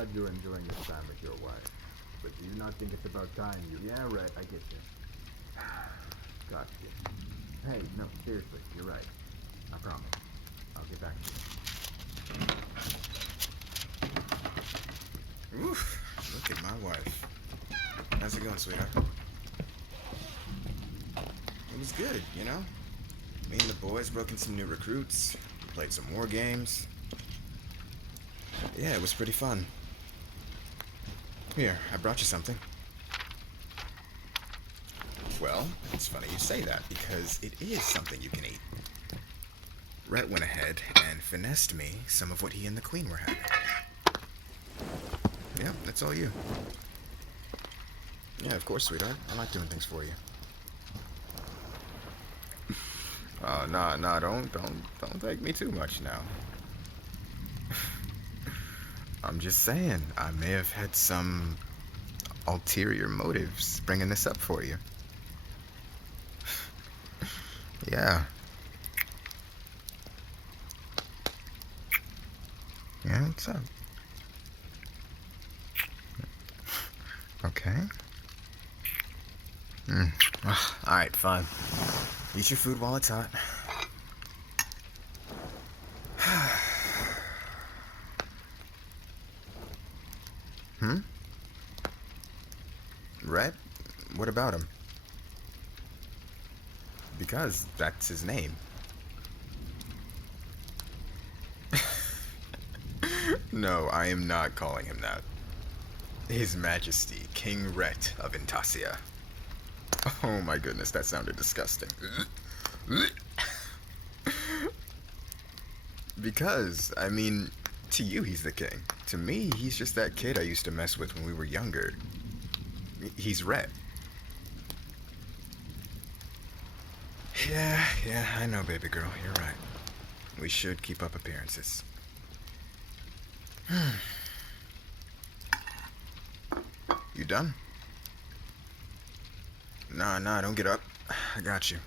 glad you're enjoying this time with your wife. But do you not think it's about time you... Yeah, right, I get you. Gotcha. Hey, no, seriously, you're right. I promise. I'll get back to you. Oof, look at my wife. How's it going, sweetheart? It was good, you know? Me and the boys broke in some new recruits, played some war games. Yeah, it was pretty fun. Here, I brought you something. Well, it's funny you say that, because it is something you can eat. Rhett went ahead and finessed me some of what he and the Queen were having. Yep, that's all you. Yeah, of course, sweetheart. I like doing things for you. Don't take me too much now. I'm just saying, I may have had some ulterior motives bringing this up for you. Yeah. Yeah, what's up? Okay. Alright, fine. Eat your food while it's hot. Rhett? What about him? Because that's his name. No, I am not calling him that. His Majesty, King Rhett of Intasia. Oh my goodness, that sounded disgusting. Because, I mean, to you he's the king. To me, he's just that kid I used to mess with when we were younger. He's Rhett. Yeah, I know, baby girl. You're right. We should keep up appearances. You done? Nah, don't get up. I got you.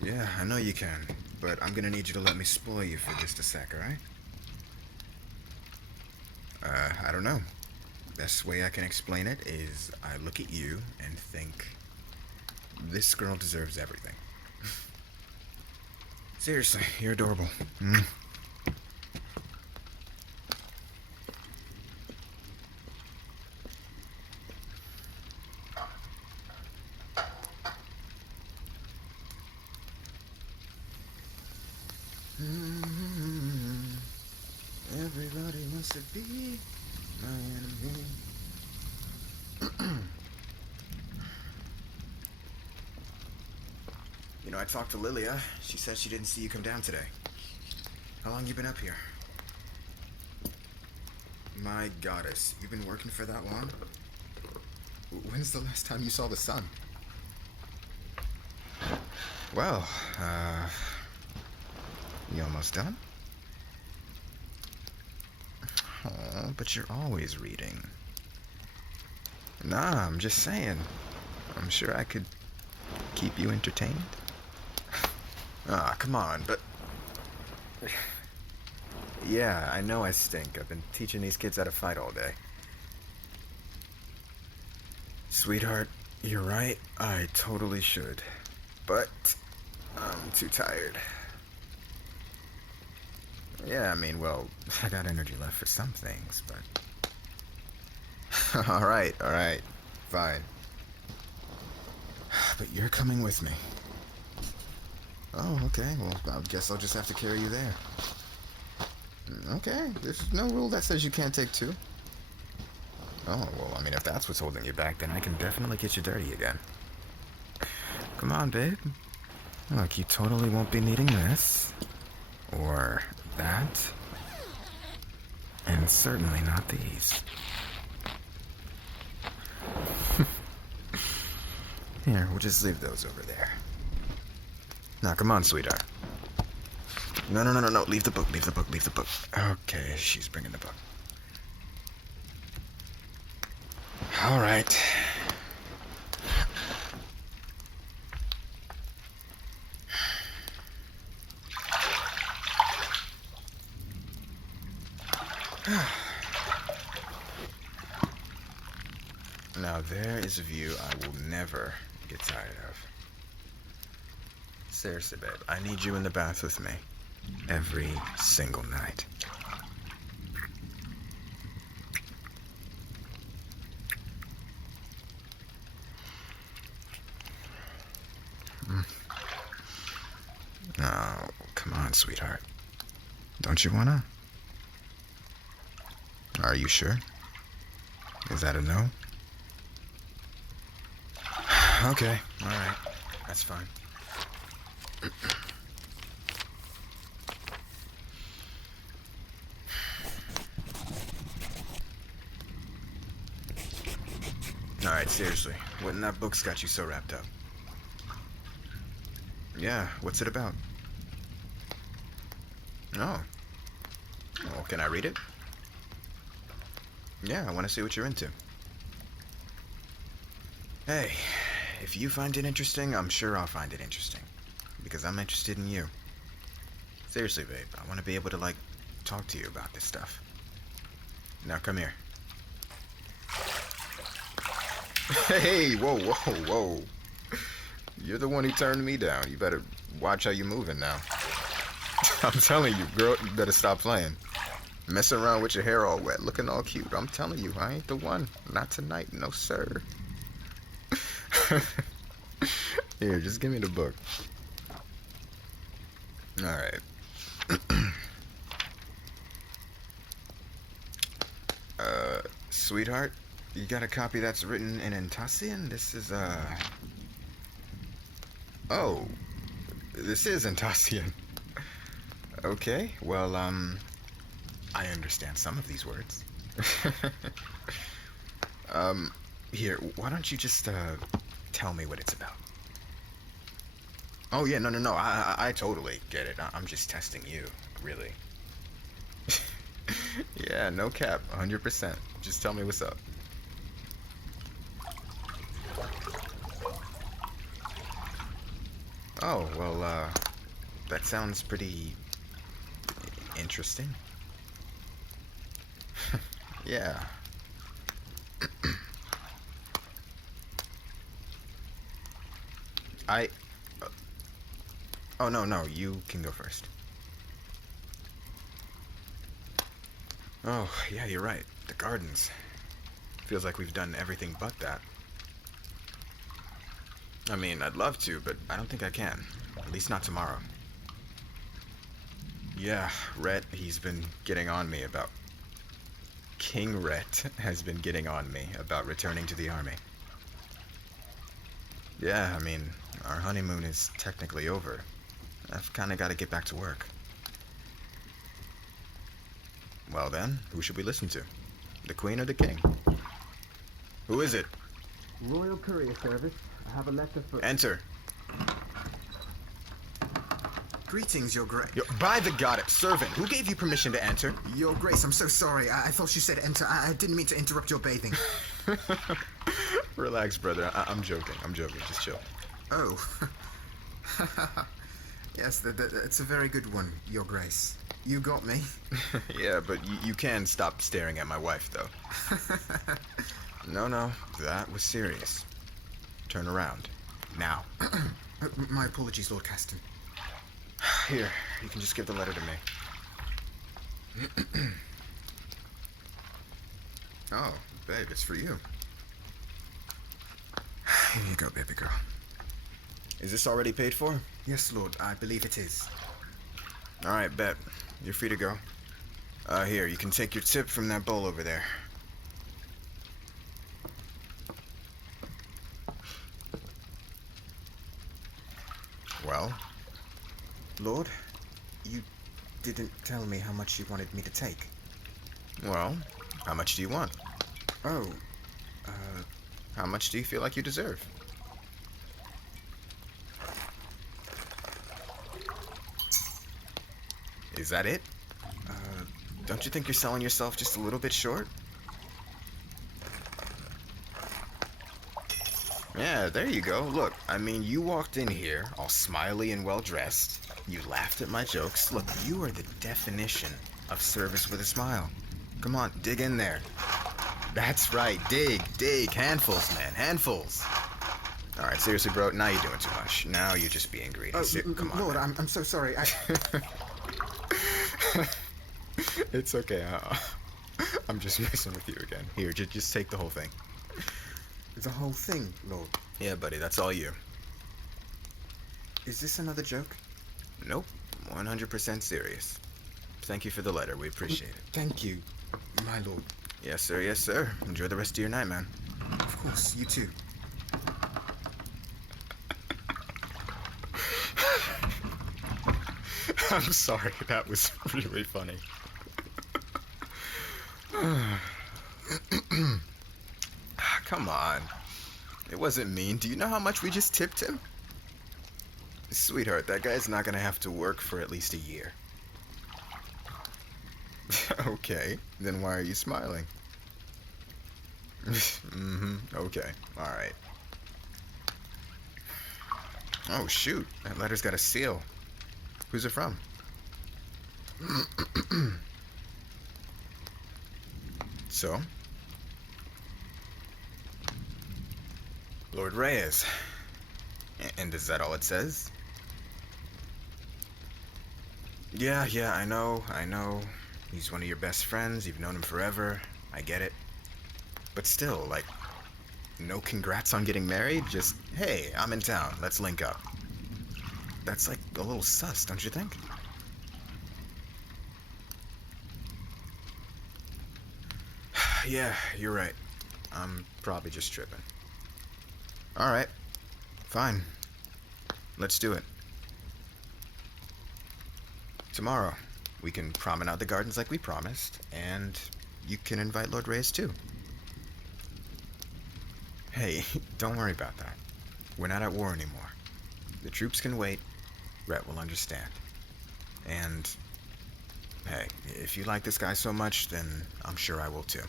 Yeah, I know you can, but I'm gonna need you to let me spoil you for just a sec, alright? I don't know. Best way I can explain it is I look at you and think, this girl deserves everything. Seriously, you're adorable. Everybody wants to be my enemy. You know, I talked to Lilia. She said she didn't see you come down today. How long you been up here? My goddess, you've been working for that long? When's the last time you saw the sun? Well, you almost done? Oh, but you're always reading. Nah, I'm just saying. I'm sure I could keep you entertained. Come on, but... Yeah, I know I stink. I've been teaching these kids how to fight all day. Sweetheart, you're right. I totally should. But I'm too tired. Yeah, I mean, well, I got energy left for some things, but... Alright, fine. But you're coming with me. Oh, okay, well, I guess I'll just have to carry you there. Okay, there's no rule that says you can't take two. Oh, well, I mean, if that's what's holding you back, then I can definitely get you dirty again. Come on, babe. Look, you totally won't be needing this. Or that. And certainly not these. Here, we'll just leave those over there. Now, come on, sweetheart. No. Leave the book. Okay, she's bringing the book. All right. there is a view I will never get tired of. Seriously, babe, I need you in the bath with me every single night. Oh, come on, sweetheart. Don't you wanna? Are you sure? Is that a no? Okay, alright. That's fine. Alright, seriously. What in that book's got you so wrapped up? Yeah, what's it about? Oh. Well, can I read it? Yeah, I want to see what you're into. Hey, if you find it interesting, I'm sure I'll find it interesting. Because I'm interested in you. Seriously, babe, I want to be able to, talk to you about this stuff. Now, come here. Hey, whoa, whoa, whoa. You're the one who turned me down. You better watch how you're moving now. I'm telling you, girl, you better stop playing. Messing around with your hair all wet, looking all cute. I'm telling you, I ain't the one. Not tonight, no sir. Here, just give me the book. Alright. Sweetheart, you got a copy that's written in Entasian? This is, Oh, this is Entasian. Okay, well, I understand some of these words. Here, why don't you just, tell me what it's about? Oh, yeah, no, I totally get it. I'm just testing you, really. Yeah, no cap, 100%. Just tell me what's up. Oh, well, that sounds pretty interesting. Yeah. Oh, no, you can go first. Oh, yeah, you're right. The gardens. Feels like we've done everything but that. I mean, I'd love to, but I don't think I can. At least not tomorrow. Yeah, Rhett, he's been getting on me about... King Rhett has been getting on me about returning to the army. Yeah, I mean, our honeymoon is technically over. I've kind of got to get back to work. Well then, who should we listen to? The Queen or the King? Who is it? Royal Courier Service. I have a letter for... Enter. Greetings, Your Grace. By the goddess, servant, who gave you permission to enter? Your Grace, I'm so sorry. I thought you said enter. I didn't mean to interrupt your bathing. Relax, brother. I'm joking. Just chill. Oh. Yes, it's a very good one, Your Grace. You got me. Yeah, but you can stop staring at my wife, though. No, that was serious. Turn around. Now. My apologies, Lord Castin. Here, you can just give the letter to me. Oh, babe, it's for you. Here you go, baby girl. Is this already paid for? Yes, Lord, I believe it is. Alright, bet. You're free to go. Here, you can take your tip from that bowl over there. Well? Lord, you didn't tell me how much you wanted me to take. Well, how much do you want? Oh, How much do you feel like you deserve? Is that it? Don't you think you're selling yourself just a little bit short? Yeah, there you go. Look, I mean, you walked in here all smiley and well-dressed. You laughed at my jokes. Look, you are the definition of service with a smile. Come on, dig in there. That's right. Dig. Handfuls, man. Handfuls. All right, seriously, bro. Now you're doing too much. Now you're just being greedy. Come on, Lord, man. I'm so sorry. It's okay. I'm just messing with you again. Here, just take the whole thing. The whole thing, Lord. Yeah, buddy. That's all you. Is this another joke? Nope. 100% serious. Thank you for the letter. We appreciate it. Thank you, my lord. Yes, sir. Yes, sir. Enjoy the rest of your night, man. Of course, you too. I'm sorry. That was really funny. Come on. It wasn't mean. Do you know how much we just tipped him? Sweetheart, that guy's not gonna have to work for at least a year. Okay, then why are you smiling? Okay, alright. Oh, shoot. That letter's got a seal. Who's it from? So? Lord Reyes. And is that all it says? Yeah, I know. He's one of your best friends. You've known him forever. I get it. But still, like, no congrats on getting married? Just, hey, I'm in town. Let's link up. That's like a little sus, don't you think? Yeah, you're right. I'm probably just tripping. Alright. Fine. Let's do it. Tomorrow, we can promenade the gardens like we promised, and you can invite Lord Reyes too. Hey, don't worry about that. We're not at war anymore. The troops can wait. Rhett will understand. And, hey, if you like this guy so much, then I'm sure I will too.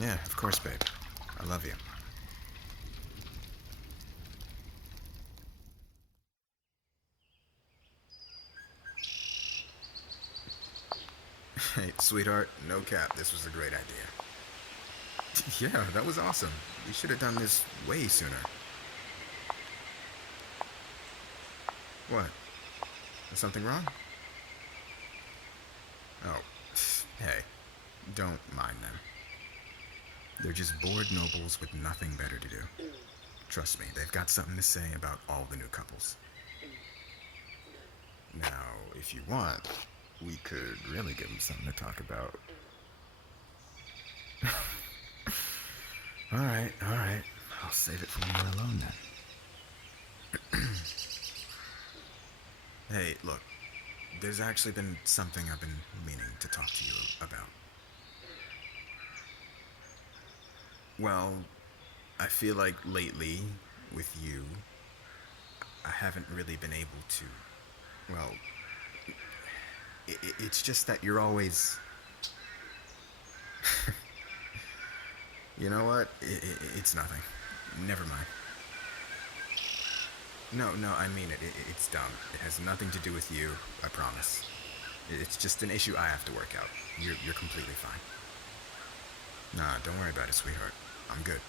Yeah, of course, babe. I love you. Hey, sweetheart, no cap. This was a great idea. Yeah, that was awesome. We should have done this way sooner. What? Is something wrong? Oh, hey, don't mind them. They're just bored nobles with nothing better to do. Trust me, they've got something to say about all the new couples. Now, if you want, we could really give them something to talk about. All right. I'll save it for when we're alone then. Hey, look. There's actually been something I've been meaning to talk to you about. Well, I feel like lately, with you, I haven't really been able to... Well, it's just that you're always... You know what? It's nothing. Never mind. No, I mean it. It's dumb. It has nothing to do with you, I promise. It's just an issue I have to work out. You're completely fine. Nah, don't worry about it, sweetheart. I'm good.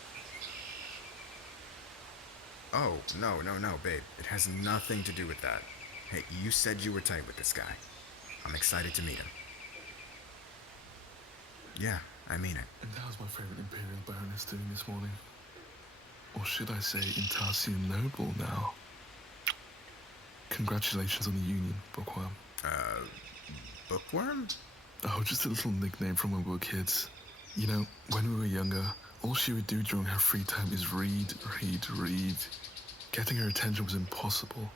Oh, no, babe. It has nothing to do with that. Hey, you said you were tight with this guy. I'm excited to meet him. Yeah, I mean it. And how's my favorite Imperial Baroness doing this morning? Or should I say Intarsian Noble now? Congratulations on the union, Bookworm. Bookworm? Oh, just a little nickname from when we were kids. You know, when we were younger, all she would do during her free time is read. Getting her attention was impossible.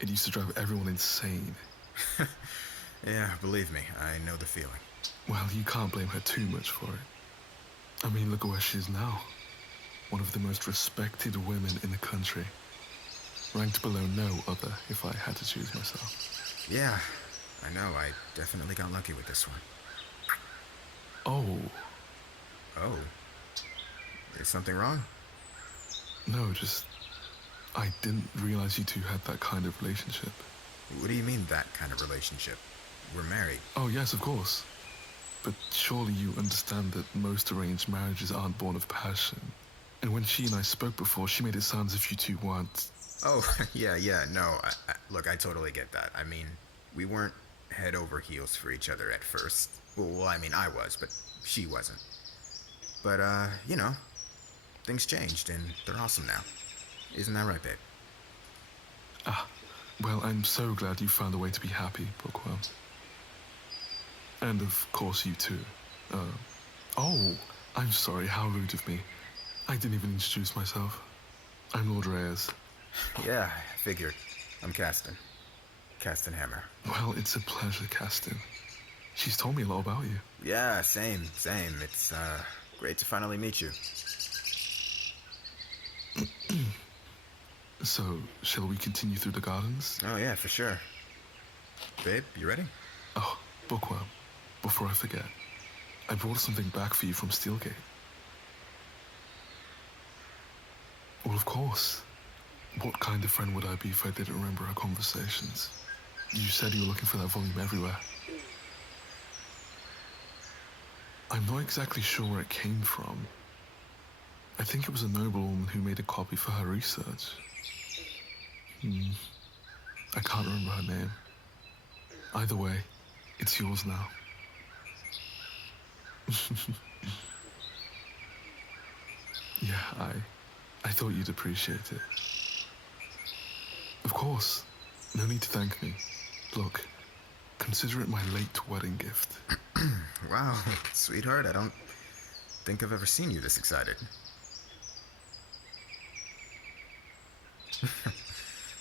It used to drive everyone insane. Yeah, believe me, I know the feeling. Well, you can't blame her too much for it. I mean, look at where she is now. One of the most respected women in the country. Ranked below no other, if I had to choose myself. Yeah, I know. I definitely got lucky with this one. Oh. Oh? Is something wrong? No, just... I didn't realize you two had that kind of relationship. What do you mean, that kind of relationship? We're married. Oh, yes, of course. but surely you understand that most arranged marriages aren't born of passion. And when she and I spoke before, she made it sound as if you two weren't. Oh, yeah, no. Look, I totally get that. I mean, we weren't head over heels for each other at first. Well, I mean, I was, but she wasn't. But, things changed, and they're awesome now. Isn't that right, babe? Well, I'm so glad you found a way to be happy, Bookworm. And of course you too. Oh, I'm sorry, how rude of me. I didn't even introduce myself. I'm Lord Reyes. Yeah, I figured. I'm Castin. Castin Hammer. Well, it's a pleasure, Castin. She's told me a lot about you. Yeah, same. It's, great to finally meet you. So, shall we continue through the gardens? Oh, yeah, for sure. Babe, you ready? Oh, Bookworm, before I forget, I brought something back for you from Steelgate. Well, of course. What kind of friend would I be if I didn't remember our conversations? You said you were looking for that volume everywhere. I'm not exactly sure where it came from. I think it was a noblewoman who made a copy for her research. I can't remember her name. Either way, it's yours now. Yeah, I thought you'd appreciate it. Of course. No need to thank me. Look, consider it my late wedding gift. Wow, sweetheart, I don't think I've ever seen you this excited.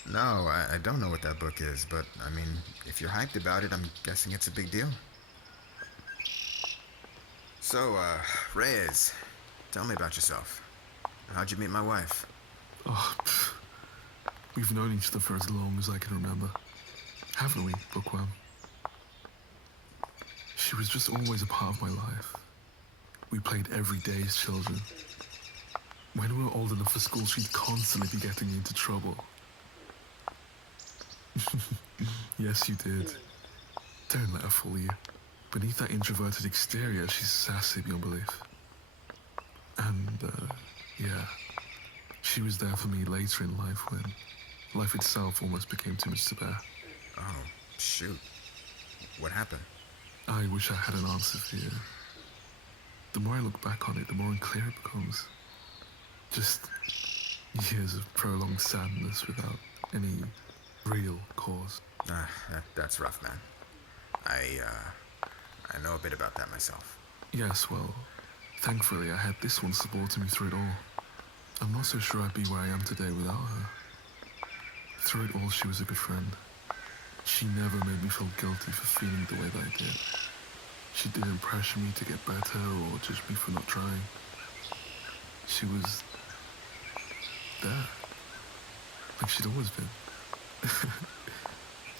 No, I don't know what that book is, but, I mean, if you're hyped about it, I'm guessing it's a big deal. So, Reyes, tell me about yourself. How'd you meet my wife? Oh, we've known each other for as long as I can remember. Haven't we, Bookworm? She was just always a part of my life. We played every day as children. When we were old enough for school, she'd constantly be getting into trouble. Yes, you did. Don't let her fool you. Beneath that introverted exterior, she's sassy beyond belief. And, yeah. She was there for me later in life when life itself almost became too much to bear. Oh, shoot. What happened? I wish I had an answer for you. The more I look back on it, the more unclear it becomes. Just years of prolonged sadness without any real cause. That's rough, man. I know a bit about that myself. Yes, well, thankfully I had this one supporting me through it all. I'm not so sure I'd be where I am today without her. Through it all, she was a good friend. She never made me feel guilty for feeling the way that I did. She didn't pressure me to get better or judge me for not trying. She was there, like she'd always been.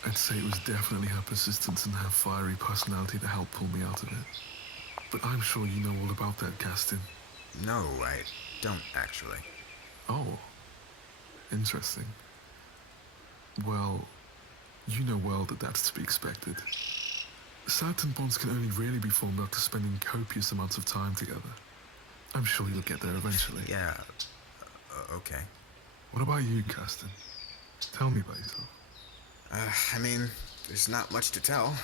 I'd say it was definitely her persistence and her fiery personality that helped pull me out of it. But I'm sure you know all about that, Castin. No, I don't actually. Oh, interesting. Well, you know well that that's to be expected. Certain bonds can only really be formed after spending copious amounts of time together. I'm sure you'll get there eventually. Yeah, okay. What about you, Castin? Tell me about yourself. I mean, there's not much to tell.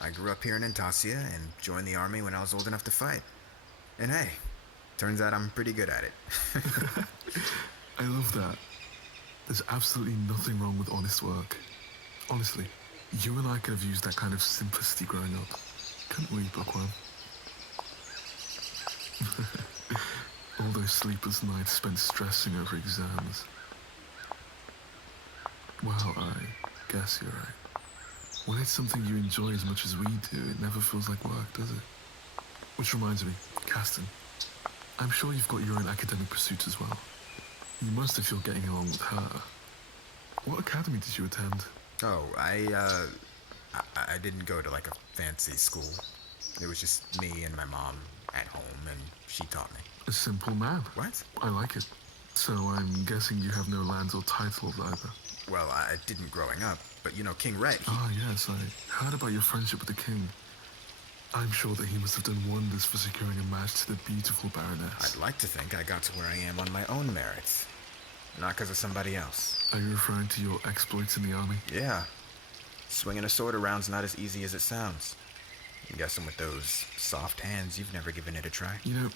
I grew up here in Antasia and joined the army when I was old enough to fight. And hey, turns out I'm pretty good at it. I love that. There's absolutely nothing wrong with honest work. Honestly, you and I could have used that kind of simplicity growing up. Couldn't we, Bookworm? All those sleepless nights spent stressing over exams. Well, I guess you're right. When it's something you enjoy as much as we do, it never feels like work, does it? Which reminds me, Castin, I'm sure you've got your own academic pursuits as well. You must if you're getting along with her. What academy did you attend? Oh, I didn't go to like a fancy school. It was just me and my mom at home, and she taught me. A simple man. What? I like it. So I'm guessing you have no lands or titles either. Well, I didn't growing up, but you know, King Ray. Ah, yes, I heard about your friendship with the king. I'm sure that he must have done wonders for securing a match to the beautiful Baroness. I'd like to think I got to where I am on my own merits, not because of somebody else. Are you referring to your exploits in the army? Yeah. Swinging a sword around's not as easy as it sounds. I'm guessing with those soft hands, you've never given it a try. You know,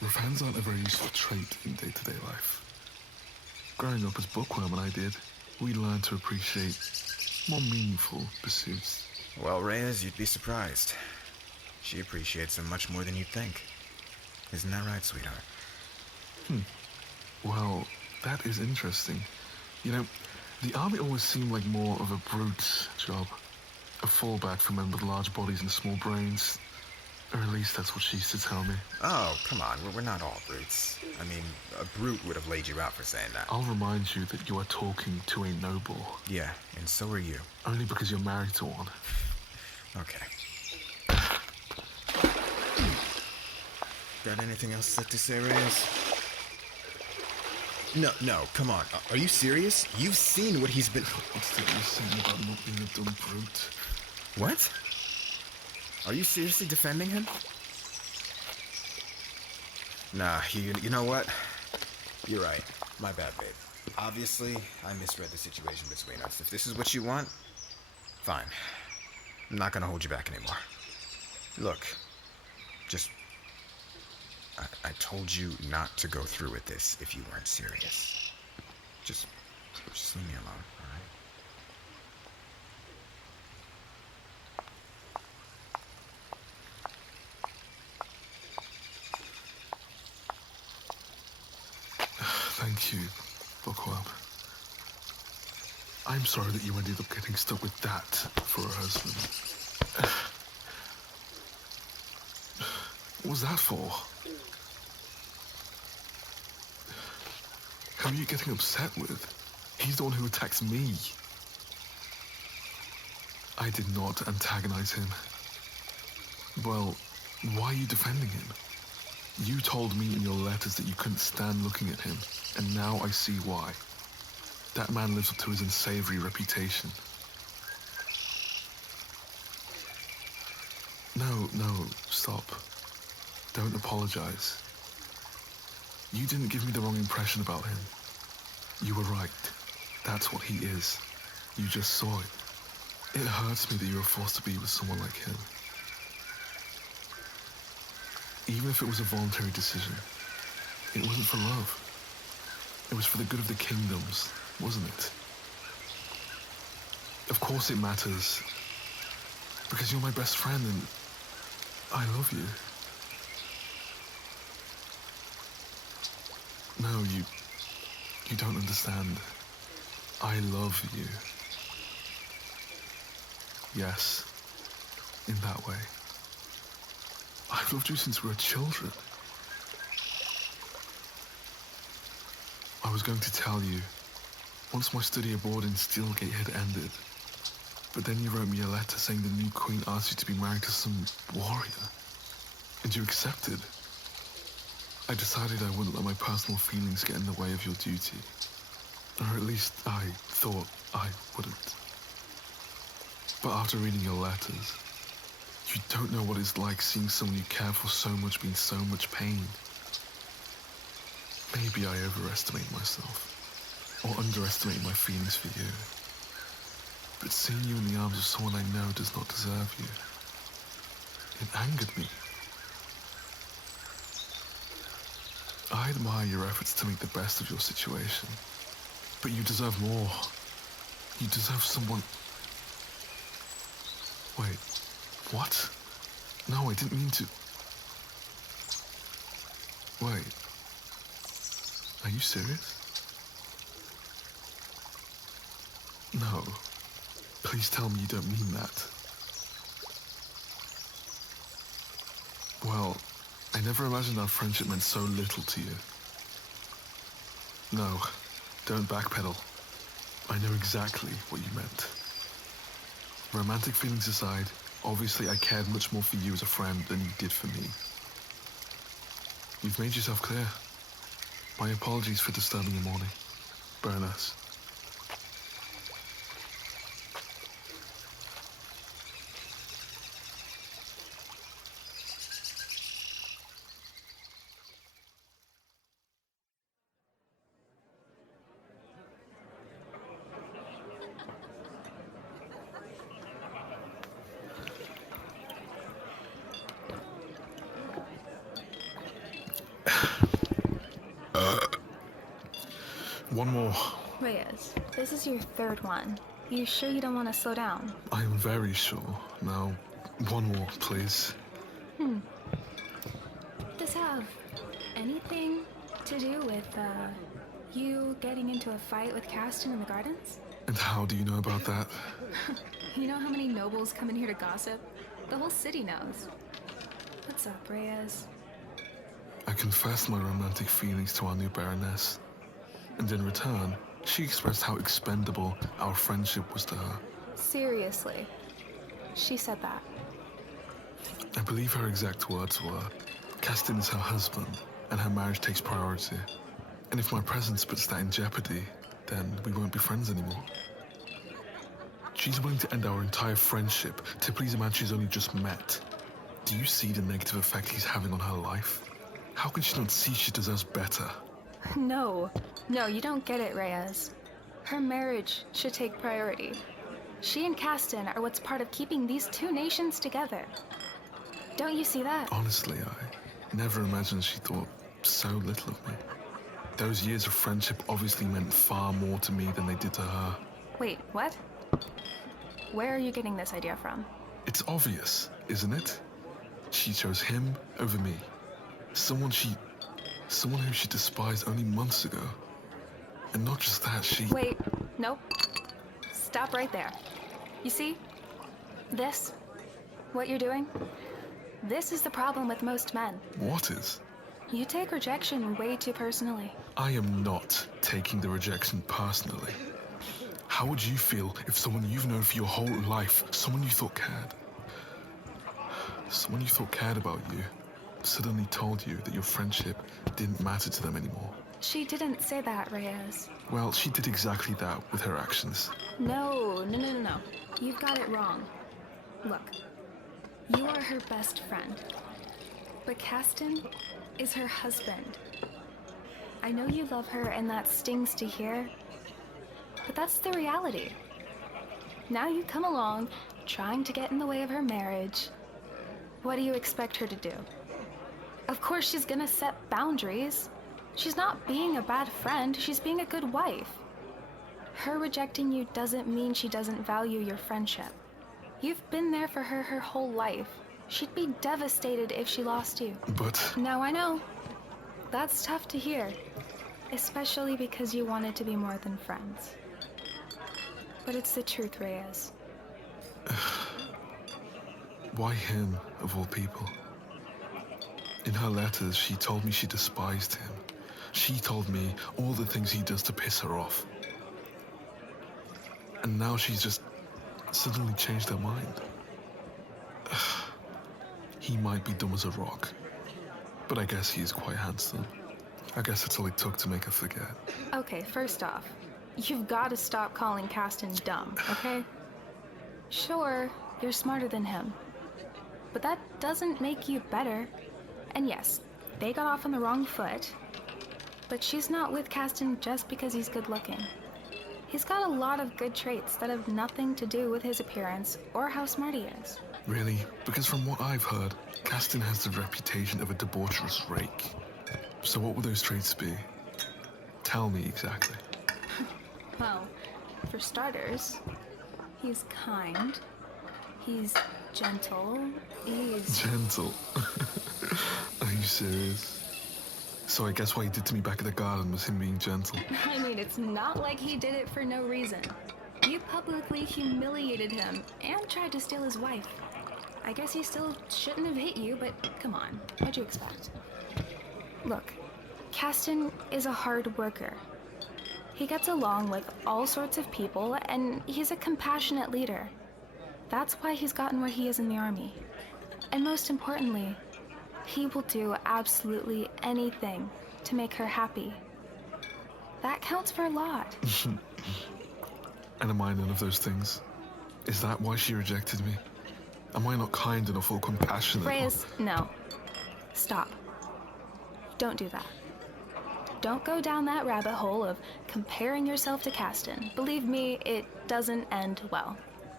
rough hands aren't a very useful trait in day-to-day life. Growing up as bookworm and I did, we learned to appreciate more meaningful pursuits. Well, Reyes, you'd be surprised. She appreciates him much more than you'd think. Isn't that right, sweetheart? Well, that is interesting. You know, the army always seemed like more of a brute job. A fallback for men with large bodies and small brains. Or at least that's what she used to tell me. Oh, come on, we're not all brutes. I mean, a brute would have laid you out for saying that. I'll remind you that you are talking to a noble. Yeah, and so are you. Only because you're married to one. Okay. Got anything else to say, Reyes? No, come on. Are you serious? You've seen what he's been... What's the saying about not being a dumb brute? What? Are you seriously defending him? Nah, you know what? You're right. My bad, babe. Obviously, I misread the situation between us. If this is what you want, fine. I'm not gonna hold you back anymore. Look, just... I told you not to go through with this if you weren't serious. Just leave me alone, alright? Thank you, Bookworm. I'm sorry that you ended up getting stuck with that for a husband. What was that for? Who are you getting upset with? He's the one who attacks me. I did not antagonize him. Well, why are you defending him? You told me in your letters that you couldn't stand looking at him, and now I see why. That man lives up to his unsavory reputation. No, stop. Don't apologize. You didn't give me the wrong impression about him. You were right. That's what he is. You just saw it. It hurts me that you were forced to be with someone like him. Even if it was a voluntary decision, it wasn't for love. It was for the good of the kingdoms, wasn't it? Of course it matters. Because you're my best friend and I love you. No, you don't understand. I love you. Yes, in that way. I've loved you since we were children. I was going to tell you, once my study abroad in Steelgate had ended, but then you wrote me a letter saying the new queen asked you to be married to some warrior, and you accepted. I decided I wouldn't let my personal feelings get in the way of your duty. Or at least I thought I wouldn't. But after reading your letters, you don't know what it's like seeing someone you care for so much be in so much pain. Maybe I overestimate myself, or underestimate my feelings for you. But seeing you in the arms of someone I know does not deserve you, it angered me. I admire your efforts to make the best of your situation, but you deserve more. You deserve someone... Wait, what? No, I didn't mean to... Wait, are you serious? No, please tell me you don't mean that. Well, I never imagined our friendship meant so little to you. No, don't backpedal. I know exactly what you meant. Romantic feelings aside, obviously I cared much more for you as a friend than you did for me. You've made yourself clear. My apologies for disturbing your morning. Baroness. One more. Reyes, this is your third one. You sure you don't want to slow down? I am very sure. Now, one more, please. Does this have anything to do with, you getting into a fight with Castin in the gardens? And how do you know about that? You know how many nobles come in here to gossip? The whole city knows. What's up, Reyes? I confessed my romantic feelings to our new Baroness. And in return, she expressed how expendable our friendship was to her. Seriously? She said that. I believe her exact words were, Castin is her husband, and her marriage takes priority. And if my presence puts that in jeopardy, then we won't be friends anymore. She's willing to end our entire friendship to please a man she's only just met. Do you see the negative effect he's having on her life? How can she not see she deserves better? No, you don't get it, Reyes. Her marriage should take priority. She and Castin are what's part of keeping these two nations together. Don't you see that? Honestly, I never imagined she thought so little of me. Those years of friendship obviously meant far more to me than they did to her. Wait, what? Where are you getting this idea from? It's obvious, isn't it? She chose him over me. Someone who she despised only months ago. And not just that, she... Wait, nope. Stop right there. You see? This, what you're doing, this is the problem with most men. What is? You take rejection way too personally. I am not taking the rejection personally. How would you feel if someone you've known for your whole life, someone you thought cared about you, suddenly told you that your friendship didn't matter to them anymore? She didn't say that, Reyes. Well, she did exactly that with her actions. No. You've got it wrong. Look, you are her best friend. But Castin is her husband. I know you love her and that stings to hear, but that's the reality. Now you come along, trying to get in the way of her marriage. What do you expect her to do? Of course she's gonna set boundaries. She's not being a bad friend, she's being a good wife. Her rejecting you doesn't mean she doesn't value your friendship. You've been there for her whole life. She'd be devastated if she lost you. But... Now I know. That's tough to hear. Especially because you wanted to be more than friends. But it's the truth, Reyes. Why him, of all people? In her letters, she told me she despised him. She told me all the things he does to piss her off. And now she's just suddenly changed her mind. He might be dumb as a rock, but I guess he is quite handsome. I guess that's all it took to make her forget. Okay, first off, you've got to stop calling Castin dumb, okay? Sure, you're smarter than him, but that doesn't make you better. And yes, they got off on the wrong foot, but she's not with Castin just because he's good looking. He's got a lot of good traits that have nothing to do with his appearance or how smart he is. Really? Because from what I've heard, Castin has the reputation of a debaucherous rake. So what will those traits be? Tell me exactly. Well, for starters, he's kind, he's gentle, he's... Gentle? Are you serious? So I guess what he did to me back at the garden was him being gentle. I mean, it's not like he did it for no reason. You publicly humiliated him and tried to steal his wife. I guess he still shouldn't have hit you, but come on, what'd you expect? Look, Castin is a hard worker. He gets along with all sorts of people, and he's a compassionate leader. That's why he's gotten where he is in the army. And most importantly, he will do absolutely anything to make her happy. That counts for a lot. And am I none of those things? Is that why she rejected me? Am I not kind enough or compassionate? Reyes, no. Stop. Don't do that. Don't go down that rabbit hole of comparing yourself to Castin. Believe me, it doesn't end well.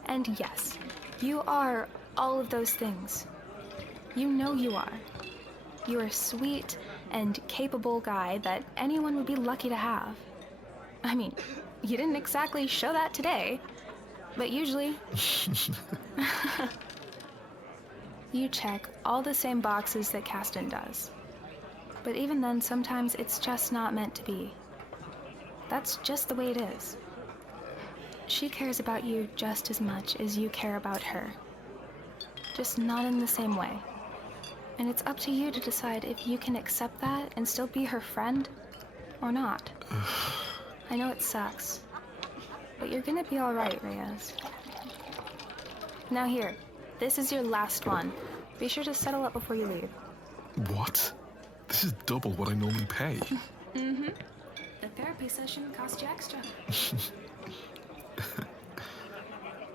And yes, you are all of those things. You know you are. You're a sweet and capable guy that anyone would be lucky to have. I mean, you didn't exactly show that today, but usually you check all the same boxes that Castin does. But even then, sometimes it's just not meant to be. That's just the way it is. She cares about you just as much as you care about her. Just not in the same way. And it's up to you to decide if you can accept that and still be her friend or not. I know it sucks, but you're gonna be alright, Reyes. Now here, this is your last one. Be sure to settle up before you leave. What? This is double what I normally pay. Mm-hmm. The therapy session cost you extra.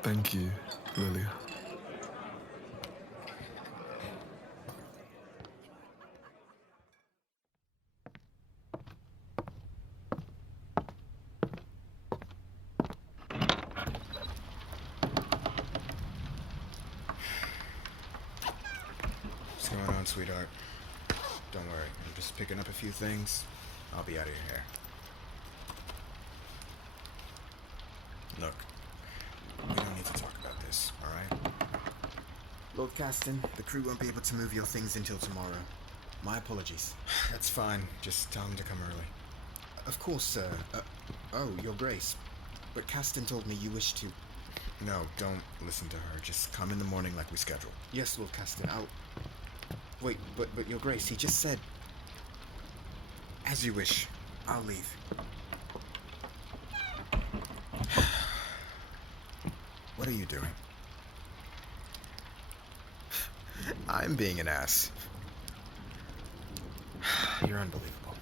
Thank you, Lilia. What's going on, sweetheart? Don't worry, I'm just picking up a few things. I'll be out of your hair. Look, we don't need to talk about this, alright? Lord Castin, the crew won't be able to move your things until tomorrow. My apologies. That's fine. Just tell them to come early. Of course, sir. Oh, Your Grace. But Castin told me you wish to... No, don't listen to her. Just come in the morning like we scheduled. Yes, Lord Castin, I'll... Wait, but Your Grace, he just said... As you wish. I'll leave. What are you doing? I'm being an ass. You're unbelievable.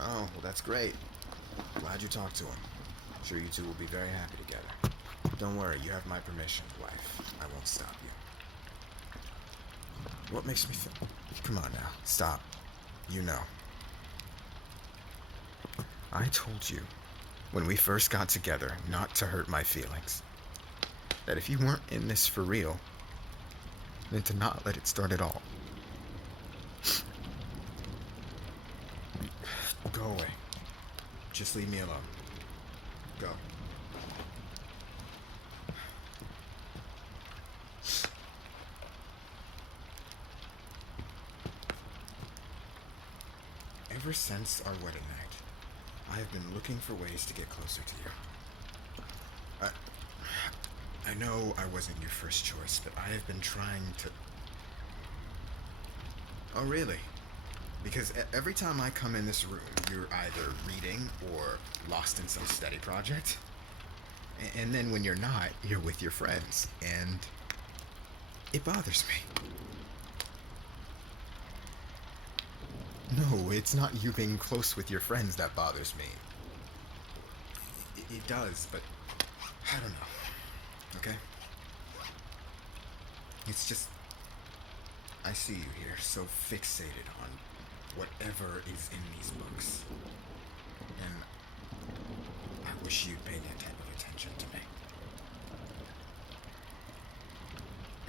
Oh, well, that's great. Glad you talked to him. Sure you two will be very happy together. Don't worry, you have my permission, wife. I won't stop you. What makes me think... Come on now, stop. You know. I told you, when we first got together, not to hurt my feelings. That if you weren't in this for real, then to not let it start at all. Go away. Just leave me alone. Go. Ever since our wedding night, I have been looking for ways to get closer to you. I know I wasn't your first choice, but I have been trying to... Oh, really? Because every time I come in this room, you're either reading or lost in some study project. And then when you're not, you're with your friends. And it bothers me. No, it's not you being close with your friends that bothers me. It does, but I don't know. Okay? It's just... I see you here, so fixated on whatever is in these books. And I wish you'd pay that type of attention to me.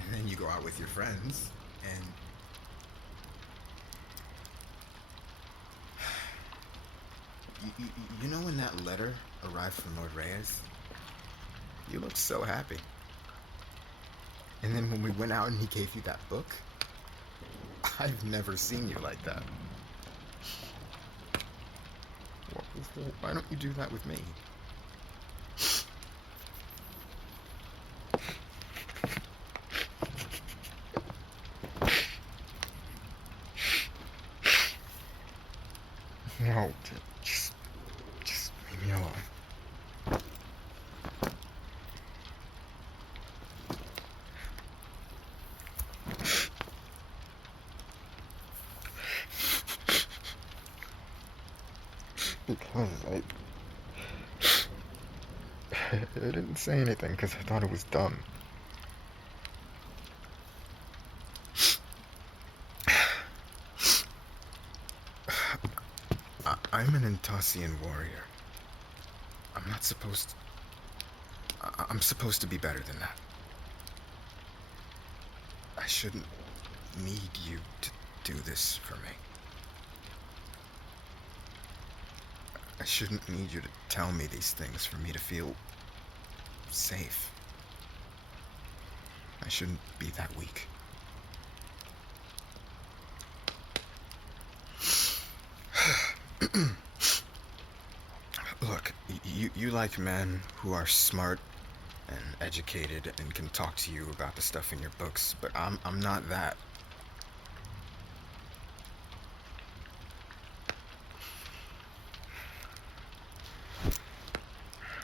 And then you go out with your friends, and... You know when that letter arrived from Lord Reyes? You looked so happy. And then when we went out and he gave you that book, I've never seen you like that. Why don't you do that with me? No, just leave me alone. Because I didn't say anything because I thought it was dumb. I'm an Intosian warrior. I'm not supposed... I'm supposed to be better than that. I shouldn't need you to do this for me. I shouldn't need you to tell me these things for me to feel safe. I shouldn't be that weak. Look, you like men who are smart and educated and can talk to you about the stuff in your books, but I'm not that.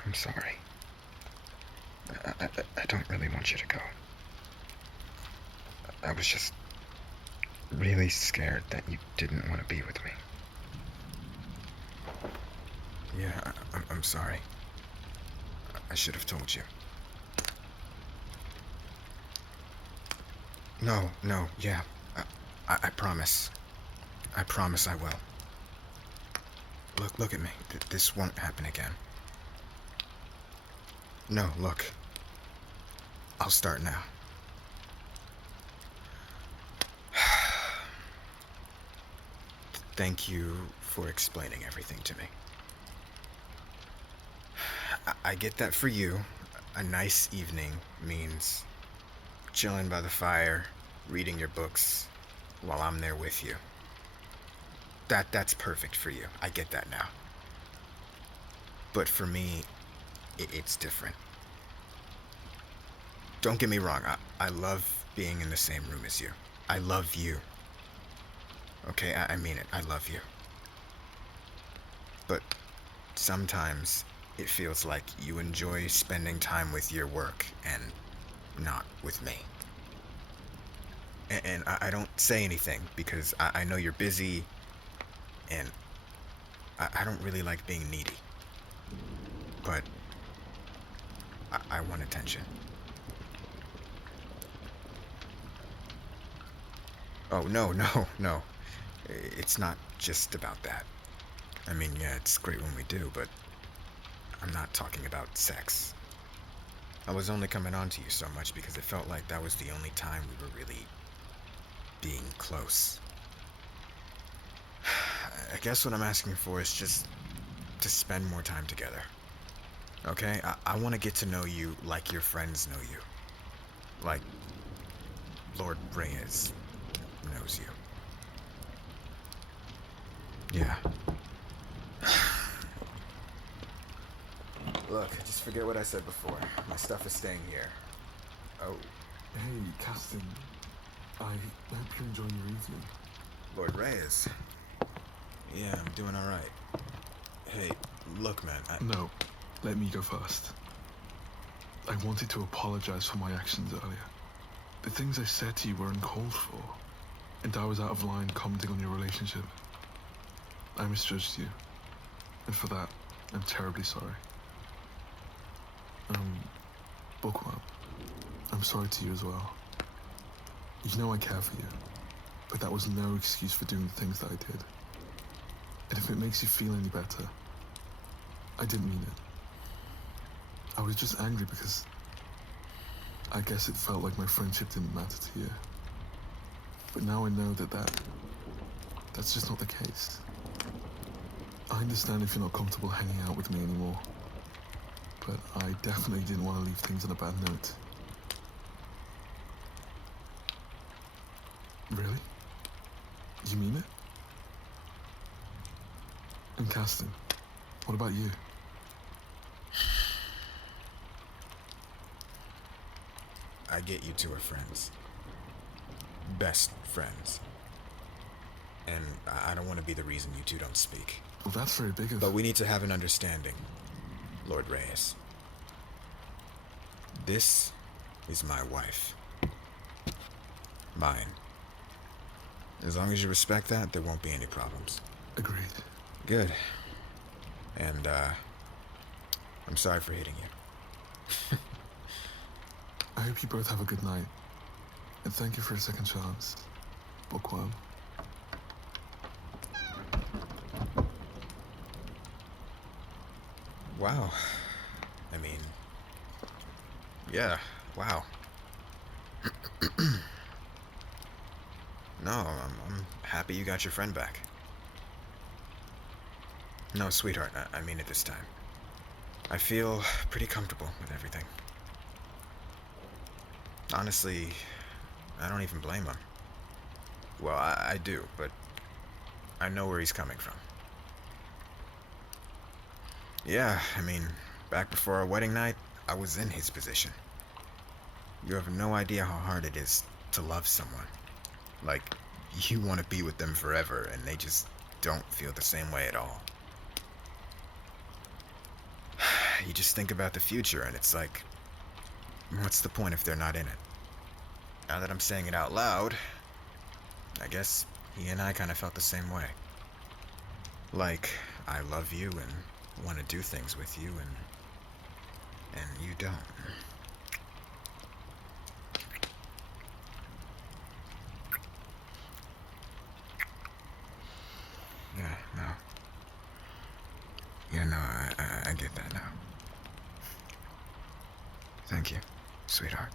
I'm sorry. I don't really want you to go. I was just really scared that you didn't want to be with me. Yeah, I'm sorry. I should have told you. No, yeah. I promise. I promise I will. Look at me. This won't happen again. No, look. I'll start now. Thank you for explaining everything to me. I get that for you, a nice evening means chilling by the fire, reading your books, while I'm there with you. That's perfect for you. I get that now. But for me, it's different. Don't get me wrong, I love being in the same room as you. I love you. Okay, I mean it. I love you. But sometimes it feels like you enjoy spending time with your work and not with me. And I don't say anything because I know you're busy and I don't really like being needy. But I want attention. Oh, no. It's not just about that. I mean, yeah, it's great when we do, but I'm not talking about sex. I was only coming on to you so much because it felt like that was the only time we were really being close. I guess what I'm asking for is just to spend more time together. Okay? I want to get to know you like your friends know you. Like Lord Reyes knows you. Yeah. Look, just forget what I said before. My stuff is staying here. Oh, Hey, Castin. I hope you're enjoying your evening. Lord Reyes. Yeah, I'm doing alright. Hey, look, man, No, let me go first. I wanted to apologize for my actions earlier. The things I said to you were uncalled for, and I was out of line commenting on your relationship. I misjudged you, and for that, I'm terribly sorry. Bookworm, I'm sorry to you as well. You know I care for you, but that was no excuse for doing the things that I did. And if it makes you feel any better, I didn't mean it. I was just angry because I guess it felt like my friendship didn't matter to you. But now I know that's just not the case. I understand if you're not comfortable hanging out with me anymore, but I definitely didn't want to leave things on a bad note. Really? You mean it? And Castin, what about you? I get you two are friends. Best friends. And I don't want to be the reason you two don't speak. Well, that's very big of... But we need to have an understanding, Lord Reyes. This is my wife. Mine. As long as you respect that, there won't be any problems. Agreed. Good. And, I'm sorry for hitting you. I hope you both have a good night. And thank you for a second chance, Bookworm. Wow. I mean... Yeah, wow. No, I'm happy you got your friend back. No, sweetheart, I mean it this time. I feel pretty comfortable with everything. Honestly, I don't even blame him. Well, I do, but I know where he's coming from. Yeah, I mean, back before our wedding night, I was in his position. You have no idea how hard it is to love someone. Like, you want to be with them forever, and they just don't feel the same way at all. You just think about the future, and it's like, what's the point if they're not in it? Now that I'm saying it out loud, I guess he and I kind of felt the same way. Like, I love you and want to do things with you, and you don't. Yeah, no. Yeah, no, I get that now. Thank you, sweetheart.